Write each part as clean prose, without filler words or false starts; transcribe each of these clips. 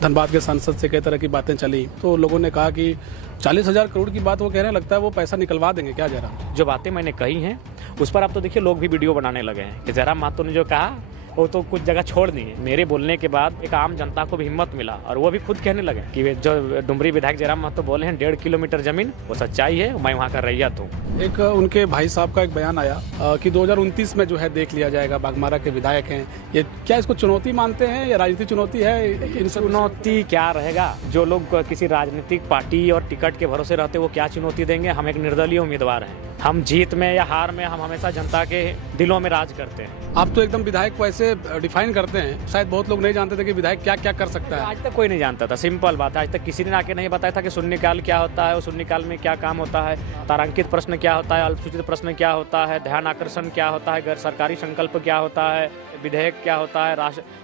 धनबाद के सांसद से कई तरह की बातें चली, तो लोगों ने कहा कि 40,000 करोड़ की बात वो कह रहे हैं, लगता है वो पैसा निकलवा देंगे क्या जयराम? जो बातें मैंने कही हैं उस पर आप तो देखिए लोग भी वीडियो बनाने लगे हैं कि जयराम महतो ने जो कहा वो तो कुछ जगह छोड़ दी है। मेरे बोलने के बाद एक आम जनता को भी हिम्मत मिला और वो भी खुद कहने लगे कि वे जो डुमरी विधायक जयराम महतो बोले हैं 1.5 किलोमीटर जमीन, वो सच्चाई है, मैं वहाँ का रैयत हूँ। एक उनके भाई साहब का एक बयान आया कि 2029 में जो है देख लिया जाएगा, बाघमारा के विधायक हैं। ये क्या इसको चुनौती मानते हैं या राजनीतिक चुनौती है? इन चुनौती क्या रहेगा? जो लोग किसी राजनीतिक पार्टी और टिकट के भरोसे रहते वो क्या चुनौती देंगे? हम एक निर्दलीय उम्मीदवार हैं। हम जीत में या हार में हम हमेशा जनता के दिलों में राज करते हैं। आप तो एकदम विधायक को ऐसे डिफाइन करते हैं, शायद बहुत लोग नहीं जानते थे कि विधायक क्या क्या कर सकता है। आज तक कोई नहीं जानता था, सिंपल बात है। आज तक किसी ने आके नहीं बताया था कि शून्यकाल क्या होता है और शून्यकाल में क्या काम होता है, तारांकित प्रश्न क्या होता है, अल्पसूचित प्रश्न क्या होता है, ध्यान आकर्षण क्या होता है, गैर सरकारी संकल्प क्या होता है, विधेयक क्या होता है,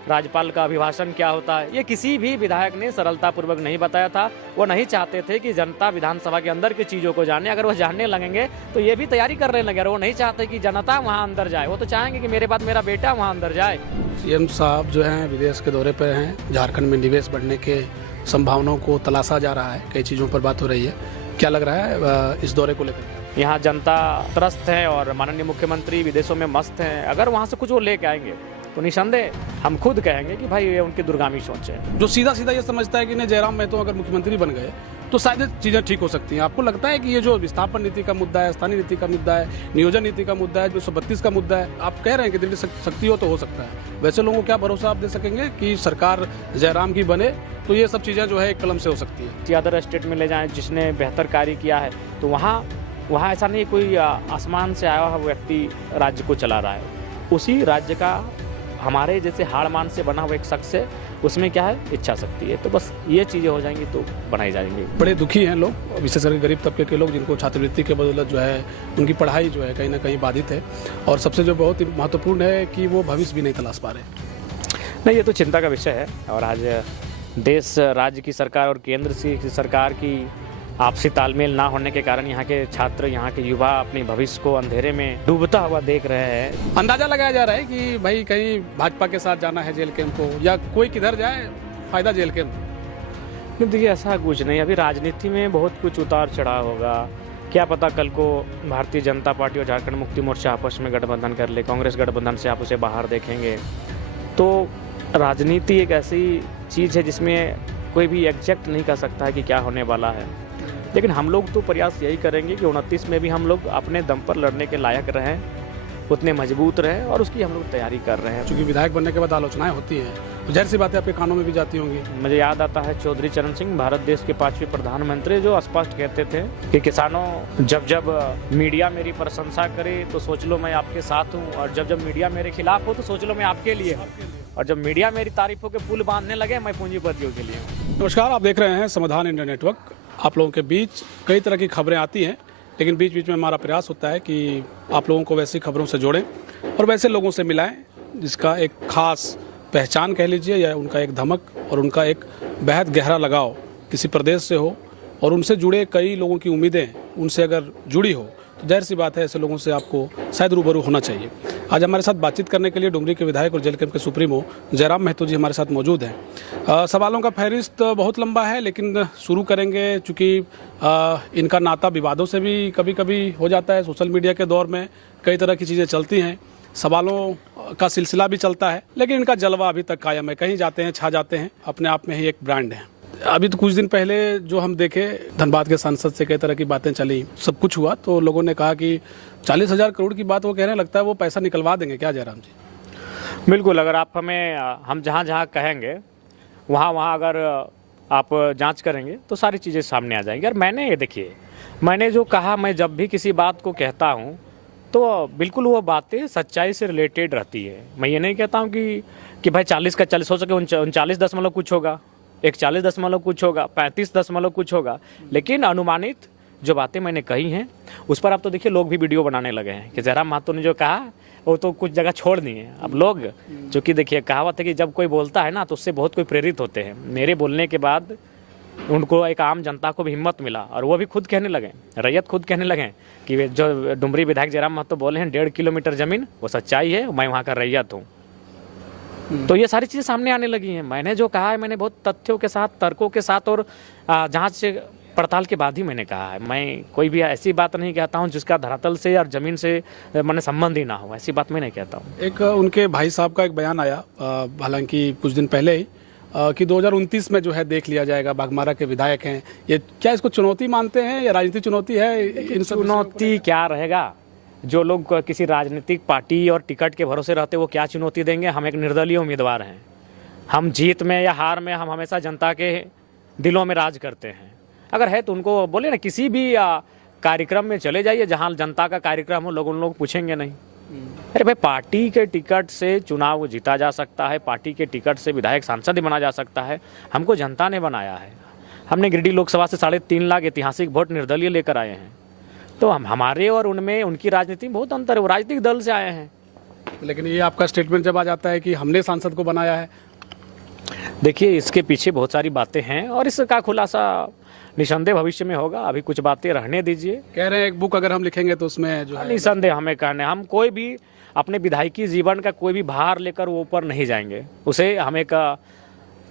राज्यपाल का अभिभाषण क्या होता है। ये किसी भी विधायक ने सरलतापूर्वक नहीं बताया था। वो नहीं चाहते थे कि जनता विधानसभा के अंदर की चीज़ों को जाने। अगर वो जानने लगेंगे तो ये भी तैयारी करने लगे। वो नहीं चाहते कि जनता वहाँ अंदर जाए, वो तो चाहेंगे कि मेरे बाद मेरा बेटा वहाँ अंदर जाए। सीएम साहब जो हैं विदेश के दौरे पर हैं, झारखंड में निवेश बढ़ने के संभावनाओं को तलाशा जा रहा है, कई चीज़ों पर बात हो रही है। क्या लग रहा है इस दौरे को लेकर? यहाँ जनता त्रस्त है और माननीय मुख्यमंत्री विदेशों में मस्त हैं। अगर वहाँ से कुछ वो लेके आएंगे तो निसंदेह हम खुद कहेंगे कि भाई ये उनकी दूरगामी सोच है। जो सीधा सीधा ये समझता है कि नहीं जयराम महतो अगर मुख्यमंत्री बन गए तो शायद चीज़ें ठीक हो सकती हैं। आपको लगता है कि ये जो विस्थापन नीति का मुद्दा है, स्थानीय नीति का मुद्दा है, नियोजन नीति का मुद्दा है, 232 का मुद्दा है, आप कह रहे हैं कि दृढ़ शक्ति हो तो हो सकता है, वैसे लोगों को क्या भरोसा आप दे सकेंगे कि सरकार जयराम की बने तो ये सब चीज़ें जो है एक कलम से हो सकती है? अदर स्टेट में ले जाएं जिसने बेहतर कार्य किया है तो वहाँ ऐसा नहीं कोई आसमान से आया हुआ व्यक्ति राज्य को चला रहा है। उसी राज्य का हमारे जैसे हाड़मान से बना हुआ एक शख्स है, उसमें क्या है इच्छा शक्ति है। तो बस ये चीज़ें हो जाएंगी तो बनाई जाएंगी। बड़े दुखी हैं लोग, विशेषकर गरीब तबके के लोग, जिनको छात्रवृत्ति के बदौलत जो है उनकी पढ़ाई जो है कहीं ना कहीं बाधित है, और सबसे जो बहुत ही महत्वपूर्ण है कि वो भविष्य भी नहीं तलाश पा रहे। नहीं, ये तो चिंता का विषय है। और आज देश, राज्य की सरकार और केंद्र की सरकार की आपसी तालमेल ना होने के कारण यहाँ के छात्र, यहाँ के युवा अपने भविष्य को अंधेरे में डूबता हुआ देख रहे हैं। अंदाजा लगाया जा रहा है कि भाई कहीं भाजपा के साथ जाना है जेल कैंप को, या कोई किधर जाए फायदा जेल कैंप। नहीं देखिए, ऐसा कुछ नहीं। अभी राजनीति में बहुत कुछ उतार चढ़ाव होगा। क्या पता कल को भारतीय जनता पार्टी और झारखंड मुक्ति मोर्चा आपस में गठबंधन कर ले, कांग्रेस गठबंधन से आप उसे बाहर देखेंगे। तो राजनीति एक ऐसी चीज़ है जिसमें कोई भी एग्जैक्ट नहीं कर सकता है कि क्या होने वाला है। लेकिन हम लोग तो प्रयास यही करेंगे कि 29 में भी हम लोग अपने दम पर लड़ने के लायक रहें, उतने मजबूत रहें, और उसकी हम लोग तैयारी कर रहे हैं। क्योंकि विधायक बनने के बाद आलोचनाएं होती हैं, तो जाहिर सी बात है आपके कानों में भी जाती होंगी। मुझे याद आता है चौधरी चरण सिंह, भारत देश के 5वें प्रधानमंत्री, जो स्पष्ट कहते थे कि किसानों, जब जब मीडिया मेरी प्रशंसा करे तो सोच लो मैं आपके साथ हूँ, और जब जब मीडिया मेरे खिलाफ हो तो सोच लो मैं आपके लिए हूँ, और जब मीडिया मेरी तारीफों के पुल बांधने लगे मैं पूंजीपतियों के लिए हूँ। नमस्कार, आप देख रहे हैं समाधान इंडिया नेटवर्क। आप लोगों के बीच कई तरह की खबरें आती हैं, लेकिन बीच बीच में हमारा प्रयास होता है कि आप लोगों को वैसी खबरों से जोड़ें और वैसे लोगों से मिलाएं जिसका एक खास पहचान कह लीजिए, या उनका एक धमक और उनका एक बेहद गहरा लगाव किसी प्रदेश से हो, और उनसे जुड़े कई लोगों की उम्मीदें उनसे अगर जुड़ी हो तो जाहिर सी बात है ऐसे लोगों से आपको शायद रूबरू होना चाहिए। आज हमारे साथ बातचीत करने के लिए डुमरी के विधायक और जेल कैंप के सुप्रीमो जयराम महतो जी हमारे साथ मौजूद हैं। सवालों का फहरिस्त बहुत लंबा है, लेकिन शुरू करेंगे चूँकि इनका नाता विवादों से भी कभी कभी हो जाता है। सोशल मीडिया के दौर में कई तरह की चीज़ें चलती हैं, सवालों का सिलसिला भी चलता है, लेकिन इनका जलवा अभी तक कायम है। कहीं जाते हैं छा जाते हैं, अपने आप में ही एक ब्रांड है। अभी तो कुछ दिन पहले जो हम देखे, धनबाद के सांसद से कई तरह की बातें चली, सब कुछ हुआ, तो लोगों ने कहा कि 40,000 करोड़ की बात वो कह रहे हैं, लगता है वो पैसा निकलवा देंगे क्या जयराम जी? बिल्कुल, अगर आप हम जहाँ जहाँ कहेंगे वहाँ अगर आप जांच करेंगे तो सारी चीज़ें सामने आ जाएंगी। और मैंने जो कहा, मैं जब भी किसी बात को कहता हूँ तो बिल्कुल वो बातें सच्चाई से रिलेटेड रहती है। मैं ये नहीं कहता हूँ कि भाई 40 का 40 हो सके, 39 दशमलव कुछ होगा, 41 दशमलव कुछ होगा, 35 दशमलव कुछ होगा, लेकिन अनुमानित जो बातें मैंने कही हैं उस पर आप तो देखिए लोग भी वीडियो बनाने लगे हैं कि जयराम महतो ने जो कहा वो तो कुछ जगह छोड़ दी है। अब लोग, चूँकि देखिए कहावत है कि जब कोई बोलता है ना तो उससे बहुत कोई प्रेरित होते हैं। मेरे बोलने के बाद उनको, एक आम जनता को भी हिम्मत मिला, और वो भी खुद कहने लगे, रैयत खुद कहने लगे कि वे जो डुमरी विधायक जयराम महतो बोले हैं 1.5 किलोमीटर जमीन, वो सच्चाई है, मैं वहाँ का रैयत हूँ। तो ये सारी चीज़ें सामने आने लगी हैं। मैंने जो कहा है, मैंने बहुत तथ्यों के साथ, तर्कों के साथ और जांच पड़ताल के बाद ही मैंने कहा है। मैं कोई भी ऐसी बात नहीं कहता हूं जिसका धरातल से और ज़मीन से मैंने संबंध ही ना हो, ऐसी बात मैं नहीं कहता हूं। एक उनके भाई साहब का एक बयान आया, हालांकि कुछ दिन पहले ही, कि 2029 में जो है देख लिया जाएगा। बाघमारा के विधायक हैं, ये क्या इसको चुनौती मानते हैं या राजनीतिक चुनौती है? इन सब चुनौती क्या रहेगा? जो लोग किसी राजनीतिक पार्टी और टिकट के भरोसे रहते वो क्या चुनौती देंगे? हम एक निर्दलीय उम्मीदवार हैं। हम जीत में या हार में हम हमेशा जनता के दिलों में राज करते हैं। अगर है तो उनको बोले ना, किसी भी कार्यक्रम में चले जाइए जहां जनता का कार्यक्रम हो, लोग उन लोग पूछेंगे नहीं। अरे भाई, पार्टी के टिकट से चुनाव जीता जा सकता है, पार्टी के टिकट से विधायक सांसद बना जा सकता है। हमको जनता ने बनाया है। हमने गिरिडीह लोकसभा से 3.5 लाख ऐतिहासिक वोट निर्दलीय लेकर आए हैं। तो हमारे और उनमें, उनकी राजनीति में बहुत अंतर है। वो राजनीतिक दल से आए हैं। लेकिन ये आपका स्टेटमेंट जब आ जाता है कि हमने सांसद को बनाया है, देखिए इसके पीछे बहुत सारी बातें हैं और इसका खुलासा निसंदेह भविष्य में होगा। अभी कुछ बातें रहने दीजिए। कह रहे हैं एक बुक अगर हम लिखेंगे तो उसमें जो है निसंदेह हमें कहने, हम कोई भी अपने विधायकी जीवन का कोई भी भार लेकर वो ऊपर नहीं जाएंगे। उसे हम एक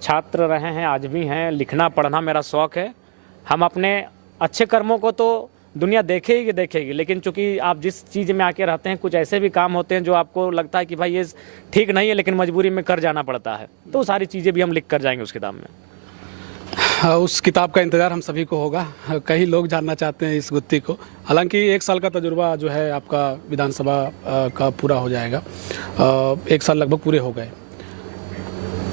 छात्र रहे हैं, आज भी हैं। लिखना पढ़ना मेरा शौक है। हम अपने अच्छे कर्मों को तो दुनिया देखेगी, लेकिन चूंकि आप जिस चीज़ में आके रहते हैं, कुछ ऐसे भी काम होते हैं जो आपको लगता है कि भाई ये ठीक नहीं है, लेकिन मजबूरी में कर जाना पड़ता है। तो सारी चीज़ें भी हम लिख कर जाएंगे उस किताब में। उस किताब का इंतजार हम सभी को होगा। कई लोग जानना चाहते हैं इस गुत्थी को। हालांकि 1 साल का तजुर्बा जो है आपका विधानसभा का पूरा हो जाएगा। 1 साल लगभग पूरे हो गए।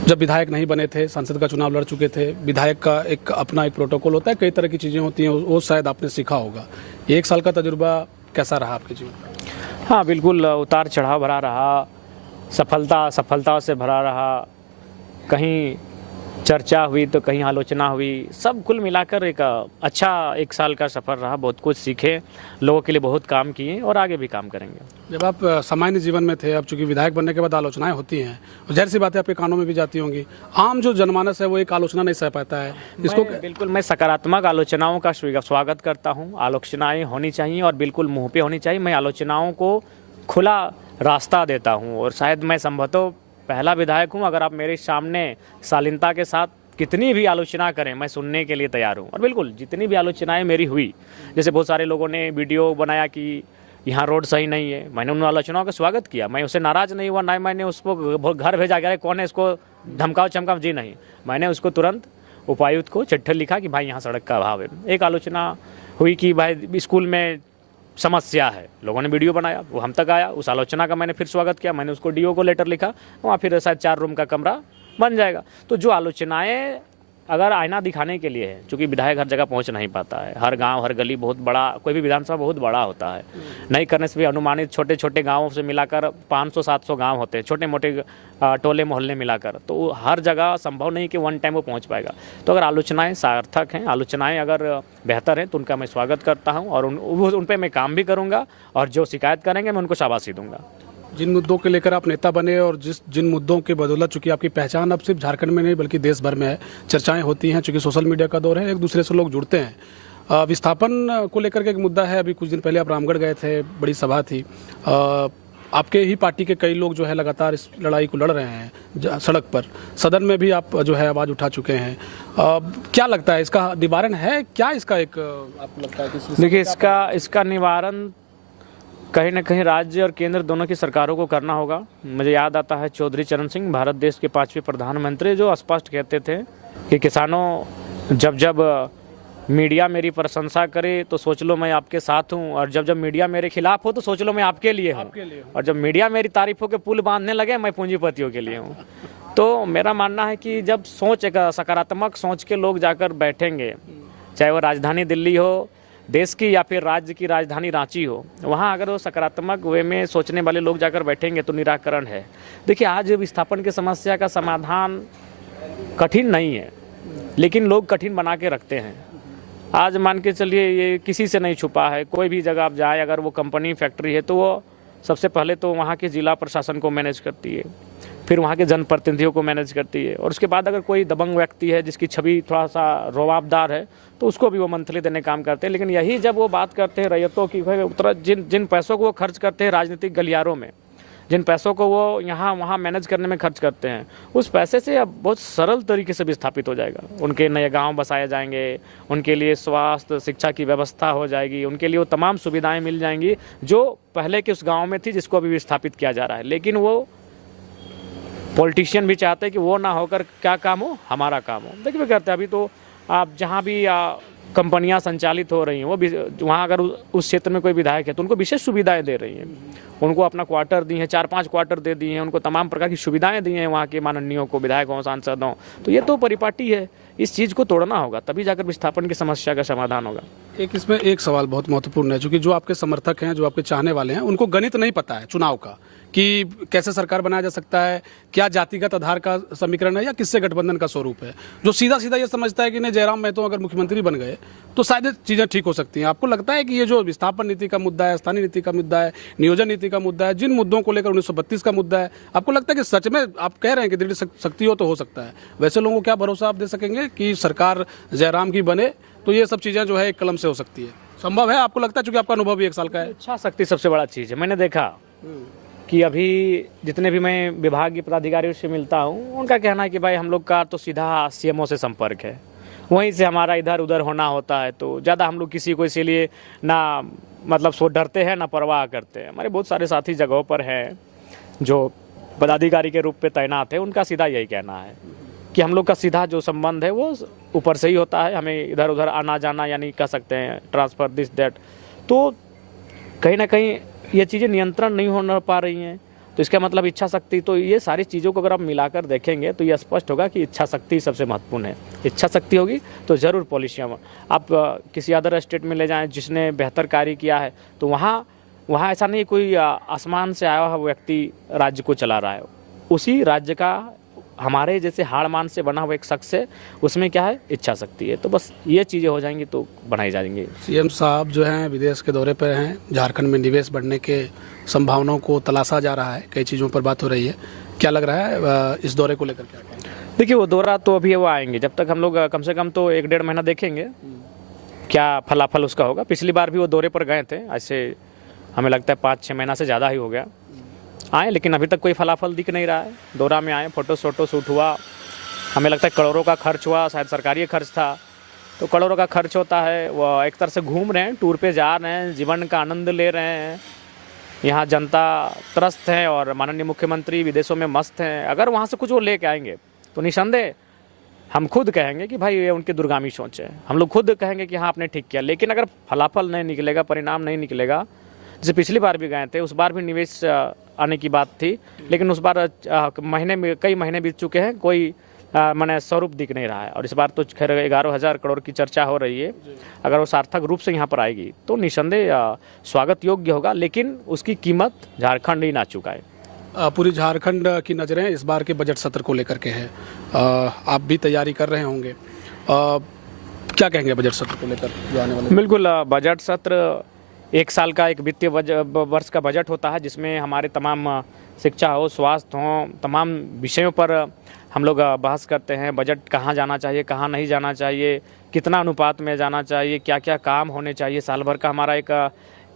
जब विधायक नहीं बने थे, संसद का चुनाव लड़ चुके थे, विधायक का एक अपना एक प्रोटोकॉल होता है, कई तरह की चीज़ें होती हैं, वो शायद आपने सीखा होगा। 1 साल का तजुर्बा कैसा रहा आपके जीवन में? हाँ बिल्कुल, उतार चढ़ाव भरा रहा, सफलता से भरा रहा। कहीं चर्चा हुई तो कहीं आलोचना हुई। सब कुल मिलाकर एक अच्छा 1 साल का सफ़र रहा। बहुत कुछ सीखे, लोगों के लिए बहुत काम किए और आगे भी काम करेंगे। जब आप सामान्य जीवन में थे, अब चूंकि विधायक बनने के बाद आलोचनाएं होती हैं, और जाहिर सी बात है आपके कानों में भी जाती होंगी। आम जो जनमानस है वो एक आलोचना नहीं सह पाता है इसको। बिल्कुल मैं सकारात्मक आलोचनाओं का स्वागत करता हूँ। आलोचनाएँ होनी चाहिए और बिल्कुल मुँह पे होनी चाहिए। मैं आलोचनाओं को खुला रास्ता देता हूँ और शायद मैं संभवतः पहला विधायक हूं। अगर आप मेरे सामने शालीनता के साथ कितनी भी आलोचना करें, मैं सुनने के लिए तैयार हूं। और बिल्कुल जितनी भी आलोचनाएं मेरी हुई, जैसे बहुत सारे लोगों ने वीडियो बनाया कि यहाँ रोड सही नहीं है, मैंने उन आलोचनाओं का स्वागत किया। मैं उससे नाराज़ नहीं हुआ, ना मैंने उसको घर भेजा गया कौन है इसको धमकाओ चमकाओ, जी नहीं। मैंने उसको तुरंत उपायुक्त को चिट्ठी लिखा कि भाई यहाँ सड़क का अभाव है। एक आलोचना हुई कि भाई स्कूल में समस्या है, लोगों ने वीडियो बनाया, वो हम तक आया। उस आलोचना का मैंने फिर स्वागत किया। मैंने उसको डीओ को लेटर लिखा, वहाँ फिर शायद 4 रूम का कमरा बन जाएगा। तो जो आलोचनाएं अगर आईना दिखाने के लिए है, चूँकि विधायक हर जगह पहुंच नहीं पाता है, हर गांव हर गली बहुत बड़ा, कोई भी विधानसभा बहुत बड़ा होता है। नहीं करने से भी अनुमानित छोटे छोटे गाँवों से मिलाकर 500-700 गाँव होते हैं, छोटे मोटे टोले मोहल्ले मिलाकर। तो हर जगह संभव नहीं कि वन टाइम वो पहुंच पाएगा। तो अगर आलोचनाएं सार्थक हैं, आलोचनाएं अगर बेहतर हैं, तो उनका मैं स्वागत करता हूँ और उन पर मैं काम भी करूँगा। और जो शिकायत करेंगे मैं उनको शाबाशी दूंगा। जिन मुद्दों के लेकर आप नेता बने और जिन मुद्दों के बदौलत चूंकि आपकी पहचान अब सिर्फ झारखंड में नहीं बल्कि देश भर में है, चर्चाएं होती हैं, चूंकि सोशल मीडिया का दौर है, एक दूसरे से लोग जुड़ते हैं। विस्थापन को लेकर के एक मुद्दा है। अभी कुछ दिन पहले आप रामगढ़ गए थे, बड़ी सभा थी। आपके ही पार्टी के कई लोग जो है लगातार इस लड़ाई को लड़ रहे हैं सड़क पर। सदन में भी आप जो है आवाज़ उठा चुके हैं। क्या लगता है इसका निवारण है? क्या इसका एक आपको लगता है कि देखिए इसका निवारण कहीं ना कहीं राज्य और केंद्र दोनों की सरकारों को करना होगा। मुझे याद आता है चौधरी चरण सिंह, भारत देश के 5वें प्रधानमंत्री, जो स्पष्ट कहते थे कि किसानों जब मीडिया मेरी प्रशंसा करे तो सोच लो मैं आपके साथ हूं, और जब मीडिया मेरे खिलाफ हो तो सोच लो मैं आपके लिए हूं, और जब मीडिया मेरी तारीफों के पुल बांधने लगे मैं पूंजीपतियों के लिए हूं। तो मेरा मानना है कि जब सोच एक सकारात्मक सोच के लोग जाकर बैठेंगे, चाहे वो राजधानी दिल्ली हो देश की या फिर राज्य की राजधानी रांची हो, वहाँ अगर वो सकारात्मक वे में सोचने वाले लोग जाकर बैठेंगे तो निराकरण है। देखिए आज विस्थापन की समस्या का समाधान कठिन नहीं है, लेकिन लोग कठिन बना के रखते हैं। आज मान के चलिए ये किसी से नहीं छुपा है, कोई भी जगह आप जाए, अगर वो कंपनी फैक्ट्री है तो वो सबसे पहले तो वहाँ के जिला प्रशासन को मैनेज करती है, फिर वहाँ के जनप्रतिनिधियों को मैनेज करती है, और उसके बाद अगर कोई दबंग व्यक्ति है जिसकी छवि थोड़ा सा रौवाबदार है तो उसको भी वो मंथली देने काम करते हैं। लेकिन यही जब वो बात करते हैं रैयतों की, जिन पैसों को वो खर्च करते हैं राजनीतिक गलियारों में, जिन पैसों को वो यहाँ वहाँ मैनेज करने में खर्च करते हैं, उस पैसे से अब बहुत सरल तरीके से विस्थापित हो जाएगा। उनके नए गांव बसाए जाएंगे, उनके लिए स्वास्थ्य शिक्षा की व्यवस्था हो जाएगी, उनके लिए वो तमाम सुविधाएं मिल जाएंगी जो पहले के उस गांव में थी, जिसको अभी विस्थापित किया जा रहा है। लेकिन वो पॉलिटिशियन भी चाहते हैं कि वो ना होकर क्या काम हो, हमारा काम हो। देखिए कहते हैं अभी तो आप जहाँ भी कंपनियां संचालित हो रही हैं, वो वहाँ अगर उस क्षेत्र में कोई विधायक है तो उनको विशेष सुविधाएं दे रही हैं। उनको अपना क्वार्टर दी हैं, 4-5 क्वार्टर दे दिए हैं, उनको तमाम प्रकार की सुविधाएं दी हैं वहाँ के माननीयों को, विधायकों, सांसदों। तो ये तो परिपाटी है, इस चीज़ को तोड़ना होगा, तभी जाकर विस्थापन की समस्या का समाधान होगा। इसमें एक सवाल बहुत महत्वपूर्ण है, क्योंकि जो आपके समर्थक हैं, जो आपके चाहने वाले हैं, उनको गणित नहीं पता है चुनाव का कि कैसे सरकार बनाया जा सकता है, क्या जातिगत आधार का समीकरण है या किससे गठबंधन का स्वरूप है। जो सीधा सीधा ये समझता है कि नहीं, जयराम महतो अगर मुख्यमंत्री बन गए तो शायद चीज़ें ठीक हो सकती हैं। आपको लगता है कि ये जो विस्थापन नीति का मुद्दा है, स्थानीय नीति का मुद्दा है, नियोजन नीति का मुद्दा है, जिन मुद्दों को लेकर 1932 का मुद्दा है, आपको लगता है कि सच में आप कह रहे हैं कि दृढ़ शक्ति हो तो हो सकता है, वैसे लोगों को क्या भरोसा आप दे सकेंगे कि सरकार जयराम की बने तो ये सब चीज़ें जो है एक कलम से हो सकती है? संभव है आपको लगता है, चूंकि आपका अनुभव भी 1 साल का है? इच्छा शक्ति सबसे बड़ा चीज़ है। मैंने देखा कि अभी जितने भी मैं विभागीय पदाधिकारियों से मिलता हूँ, उनका कहना है कि भाई हम लोग का तो सीधा सीएमओ से संपर्क है, वहीं से हमारा इधर उधर होना होता है, तो ज़्यादा हम लोग किसी को इसीलिए ना मतलब सो डरते हैं ना परवाह करते हैं। हमारे बहुत सारे साथी जगहों पर हैं जो पदाधिकारी के रूप में तैनात है, उनका सीधा यही कहना है कि हम लोग का सीधा जो संबंध है वो ऊपर से ही होता है, हमें इधर उधर आना जाना यानी कह सकते हैं ट्रांसफ़र दिस दैट, तो कहीं ना कहीं ये चीज़ें नियंत्रण नहीं हो पा रही हैं। तो इसका मतलब इच्छा शक्ति, तो ये सारी चीज़ों को अगर आप मिलाकर देखेंगे तो ये स्पष्ट होगा कि इच्छा शक्ति सबसे महत्वपूर्ण है। इच्छा शक्ति होगी तो ज़रूर पॉलिसियाँ आप किसी अदर स्टेट में ले जाएं जिसने बेहतर कार्य किया है, तो वहाँ ऐसा नहीं कोई आसमान से आया हुआ व्यक्ति राज्य को चला रहा है, उसी राज्य का हमारे जैसे हाड़ मान से बना हुआ एक शख्स है, उसमें क्या है, इच्छा शक्ति है। तो बस ये चीज़ें हो जाएंगी तो बनाई जाएंगी। सीएम साहब जो हैं विदेश के दौरे पर हैं, झारखंड में निवेश बढ़ने के संभावनाओं को तलाशा जा रहा है, कई चीज़ों पर बात हो रही है, क्या लग रहा है इस दौरे को लेकर? क्या देखिए वो दौरा तो अभी वो आएंगे, जब तक हम लोग कम से कम तो 1-1.5 महीना देखेंगे क्या फलाफल उसका होगा। पिछली बार भी वो दौरे पर गए थे, ऐसे हमें लगता है 5-6 महीना से ज़्यादा ही हो गया आए, लेकिन अभी तक कोई फलाफल दिख नहीं रहा है। दौरा में आए, फोटो शूट हुआ, हमें लगता है करोड़ों का खर्च हुआ, शायद सरकारी खर्च था, तो करोड़ों का खर्च होता है। वो एक तरह से घूम रहे हैं, टूर पे जा रहे हैं, जीवन का आनंद ले रहे हैं, यहाँ जनता त्रस्त है और माननीय मुख्यमंत्री विदेशों में मस्त हैं। अगर वहाँ से कुछ वो लेके आएंगे तो निसंदेह हम खुद कहेंगे कि भाई ये उनकी दूरगामी सोच है, हम लोग खुद कहेंगे कि हाँ आपने ठीक किया। लेकिन अगर फलाफल नहीं निकलेगा, परिणाम नहीं निकलेगा, जैसे पिछली बार भी गए थे, उस बार भी निवेश आने की बात थी, लेकिन उस बार कई महीने बीत चुके हैं, कोई मैंने स्वरूप दिख नहीं रहा है। और इस बार तो खैर 11,000 करोड़ की चर्चा हो रही है, अगर वो सार्थक रूप से यहाँ पर आएगी तो निसंदेह स्वागत योग्य होगा, लेकिन उसकी कीमत झारखंड ही ना चुकाए। पूरी झारखंड की नज़रें इस बार के बजट सत्र को लेकर के हैं, आप भी तैयारी कर रहे होंगे, क्या कहेंगे बजट सत्र को लेकर जो आने वाले? बिल्कुल, बजट सत्र 1 साल का एक वित्तीय वर्ष का बजट होता है, जिसमें हमारे तमाम शिक्षा हो, स्वास्थ्य हो, तमाम विषयों पर हम लोग बहस करते हैं। बजट कहाँ जाना चाहिए, कहाँ नहीं जाना चाहिए, कितना अनुपात में जाना चाहिए, क्या क्या काम होने चाहिए। साल भर का हमारा एक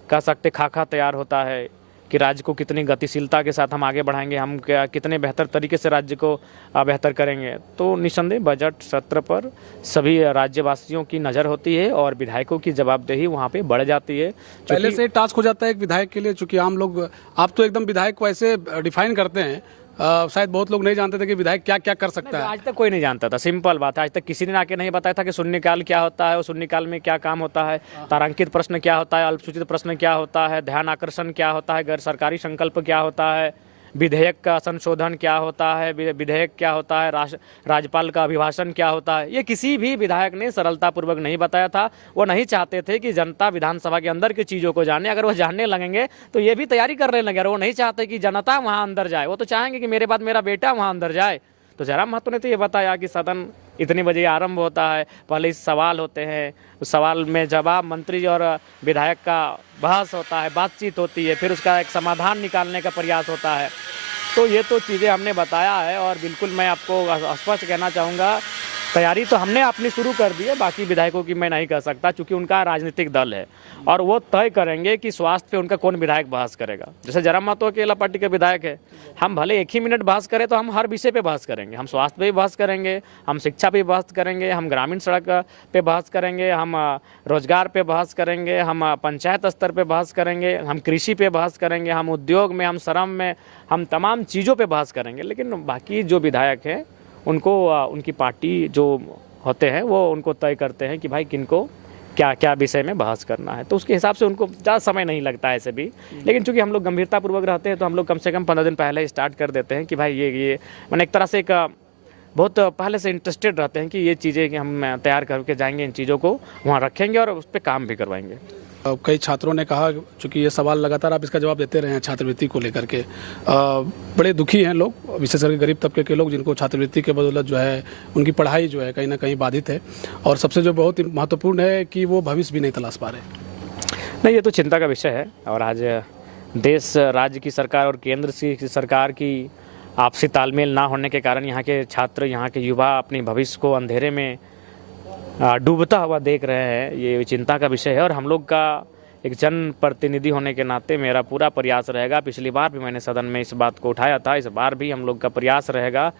कह सकते खाका तैयार होता है कि राज्य को कितनी गतिशीलता के साथ हम आगे बढ़ाएंगे, हम कितने बेहतर तरीके से राज्य को बेहतर करेंगे। तो निसंदेह बजट सत्र पर सभी राज्यवासियों की नज़र होती है और विधायकों की जवाबदेही वहाँ पे बढ़ जाती है। पहले से टास्क हो जाता है एक विधायक के लिए, चूंकि आम लोग, आप तो एकदम विधायक को ऐसे डिफाइन करते हैं, शायद बहुत लोग नहीं जानते थे कि विधायक क्या क्या कर सकता है। आज तक कोई नहीं जानता था, सिंपल बात है। आज तक किसी ने आके नहीं बताया था कि शून्यकाल क्या होता है और शून्यकाल में क्या काम होता है, तारांकित प्रश्न क्या होता है, अल्पसूचित प्रश्न क्या होता है, ध्यान आकर्षण क्या होता है, गैर सरकारी संकल्प क्या होता है, विधेयक का संशोधन क्या होता है, विधेयक क्या होता है, राज्यपाल का अभिभाषण क्या होता है। ये किसी भी विधायक ने सरलतापूर्वक नहीं बताया था। वो नहीं चाहते थे कि जनता विधानसभा के अंदर की चीज़ों को जाने। अगर वो जानने लगेंगे तो ये भी तैयारी करने लगे। वो नहीं चाहते कि जनता वहाँ अंदर जाए, वो तो चाहेंगे कि मेरे बाद मेरा बेटा वहाँ अंदर जाए। तो जयराम महतो ने तो ये बताया कि सदन इतने बजे आरंभ होता है, पहले सवाल होते हैं, उस सवाल में जवाब, मंत्री और विधायक का बहस होता है, बातचीत होती है, फिर उसका एक समाधान निकालने का प्रयास होता है। तो ये तो चीज़ें हमने बताया है और बिल्कुल मैं आपको स्पष्ट कहना चाहूँगा तैयारी तो हमने अपनी शुरू कर दी है, बाकी विधायकों की मैं नहीं कह सकता, क्योंकि उनका राजनीतिक दल है और वो तय करेंगे कि स्वास्थ्य पे उनका कौन विधायक बहस करेगा। जैसे जयराम महतो अकेला पार्टी के विधायक है, हम भले एक ही मिनट बहस करें तो हम हर विषय पे बहस करेंगे। हम स्वास्थ्य पे भी बहस करेंगे, हम शिक्षा पे बहस करेंगे, हम ग्रामीण सड़क पे बहस करेंगे, हम रोजगार पे बहस करेंगे, हम पंचायत स्तर पे बहस करेंगे, हम कृषि पे बहस करेंगे, हम उद्योग में, हम श्रम में, हम तमाम चीज़ों पे बहस करेंगे। लेकिन बाकी जो विधायक हैं उनको उनकी पार्टी जो होते हैं वो उनको तय करते हैं कि भाई किनको क्या क्या विषय में बहस करना है, तो उसके हिसाब से उनको ज़्यादा समय नहीं लगता है ऐसे भी। लेकिन चूंकि हम लोग गंभीरतापूर्वक रहते हैं तो हम लोग कम से कम 15 दिन पहले स्टार्ट कर देते हैं कि भाई ये मैंने एक तरह से एक बहुत पहले से इंटरेस्टेड रहते हैं कि ये चीज़ें कि हम तैयार करके जाएंगे, इन चीज़ों को वहाँ रखेंगे और उस पर काम भी करवाएंगे। कई छात्रों ने कहा, चूंकि ये सवाल लगातार आप इसका जवाब देते रहे हैं छात्रवृत्ति को लेकर के, बड़े दुखी हैं लोग, विशेष करके गरीब तबके के लोग, जिनको छात्रवृत्ति के बदौलत जो है उनकी पढ़ाई जो है कहीं ना कहीं बाधित है, और सबसे जो बहुत महत्वपूर्ण है कि वो भविष्य भी नहीं तलाश पा रहे। नहीं, ये तो चिंता का विषय है। और आज देश, राज्य की सरकार और केंद्र की सरकार की आपसी तालमेल ना होने के कारण यहाँ के छात्र, यहाँ के युवा अपने भविष्य को अंधेरे में डूबता हुआ देख रहे हैं। ये चिंता का विषय है और हम लोग का एक जन प्रतिनिधि होने के नाते मेरा पूरा प्रयास रहेगा, पिछली बार भी मैंने सदन में इस बात को उठाया था, इस बार भी हम लोग का प्रयास रहेगा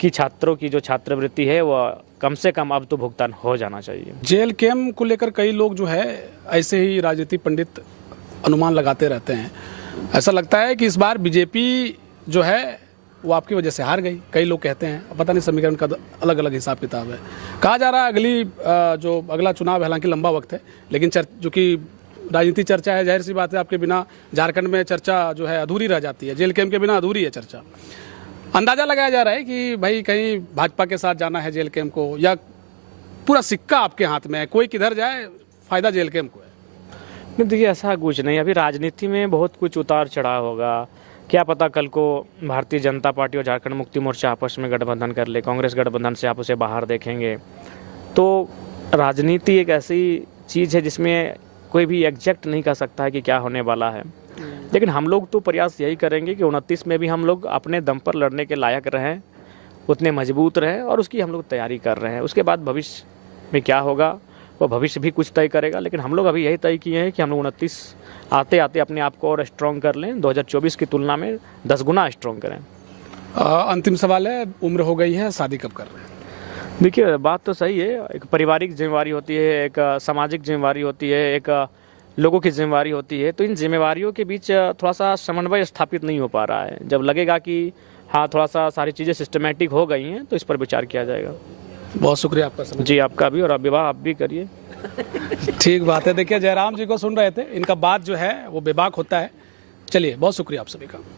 कि छात्रों की जो छात्रवृत्ति है वो कम से कम अब तो भुगतान हो जाना चाहिए। जेल कैम्प को लेकर कई लोग जो है ऐसे ही राजनीतिक पंडित अनुमान लगाते रहते हैं। ऐसा लगता है कि इस बार बीजेपी जो है वो आपकी वजह से हार गई, कई लोग कहते हैं। पता नहीं, समीकरण का अलग अलग हिसाब किताब है। कहा जा रहा है जो अगला चुनाव है, हालांकि लंबा वक्त है, लेकिन जो कि राजनीति चर्चा है, जाहिर सी बात है आपके बिना झारखंड में चर्चा जो है अधूरी रह जाती है, जेल कैम्प के बिना अधूरी है चर्चा। अंदाजा लगाया जा रहा है कि भाई कहीं भाजपा के साथ जाना है जेल कैम्प को, या पूरा सिक्का आपके हाथ में है, कोई किधर जाए फायदा जेल कैम्प को है। नहीं, देखिए ऐसा कुछ नहीं। अभी राजनीति में बहुत कुछ उतार चढ़ाव होगा, क्या पता कल को भारतीय जनता पार्टी और झारखंड मुक्ति मोर्चा आपस में गठबंधन कर ले, कांग्रेस गठबंधन से आप उसे बाहर देखेंगे। तो राजनीति एक ऐसी चीज़ है जिसमें कोई भी एग्जैक्ट नहीं कर सकता है कि क्या होने वाला है। लेकिन हम लोग तो प्रयास यही करेंगे कि 29 में भी हम लोग अपने दम पर लड़ने के लायक रहें, उतने मजबूत रहें, और उसकी हम लोग तैयारी कर रहे हैं। उसके बाद भविष्य में क्या होगा वो भविष्य भी कुछ तय करेगा। लेकिन हम लोग अभी यही तय किए हैं कि हम लोग 29 आते आते अपने आप को और स्ट्रॉन्ग कर लें, 2024 की तुलना में 10 गुना स्ट्रॉन्ग करें। अंतिम सवाल है, उम्र हो गई है, शादी कब कर रहे हैं? देखिए बात तो सही है, एक पारिवारिक जिम्मेवारी होती है, एक सामाजिक जिम्मेवारी होती है, एक लोगों की जिम्मेवारी होती है। तो इन जिम्मेवारियों के बीच थोड़ा सा समन्वय स्थापित नहीं हो पा रहा है। जब लगेगा कि हाँ थोड़ा सा सारी चीज़ें सिस्टमेटिक हो गई हैं तो इस पर विचार किया जाएगा। बहुत शुक्रिया आपका समय। जी आपका भी, और विवाह आप भी करिए। ठीक बात है। देखिए जयराम जी को सुन रहे थे, इनका बात जो है वो बेबाक होता है। चलिए, बहुत शुक्रिया आप सभी का।